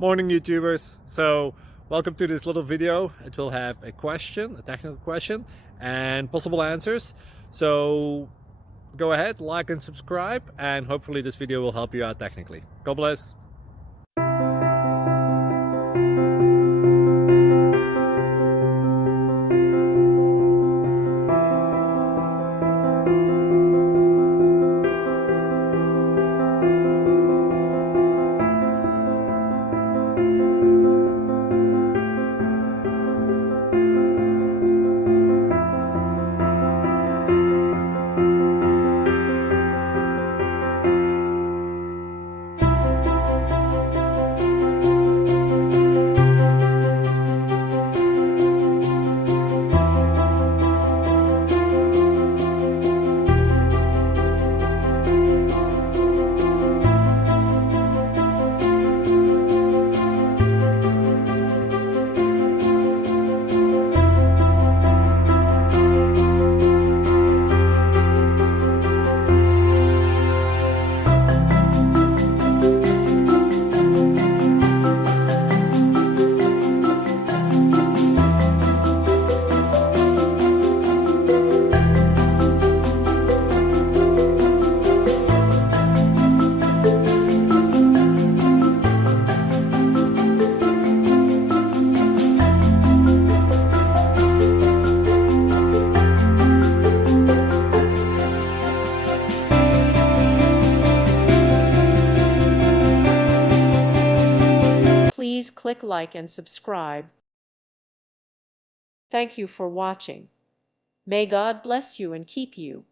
Morning, YouTubers. So welcome to this little video. It will have a question, a technical question, and possible answers. So go ahead, like and subscribe, and hopefully this video will help you out technically. God bless. Please click like and subscribe. Thank you for watching. May God bless you and keep you.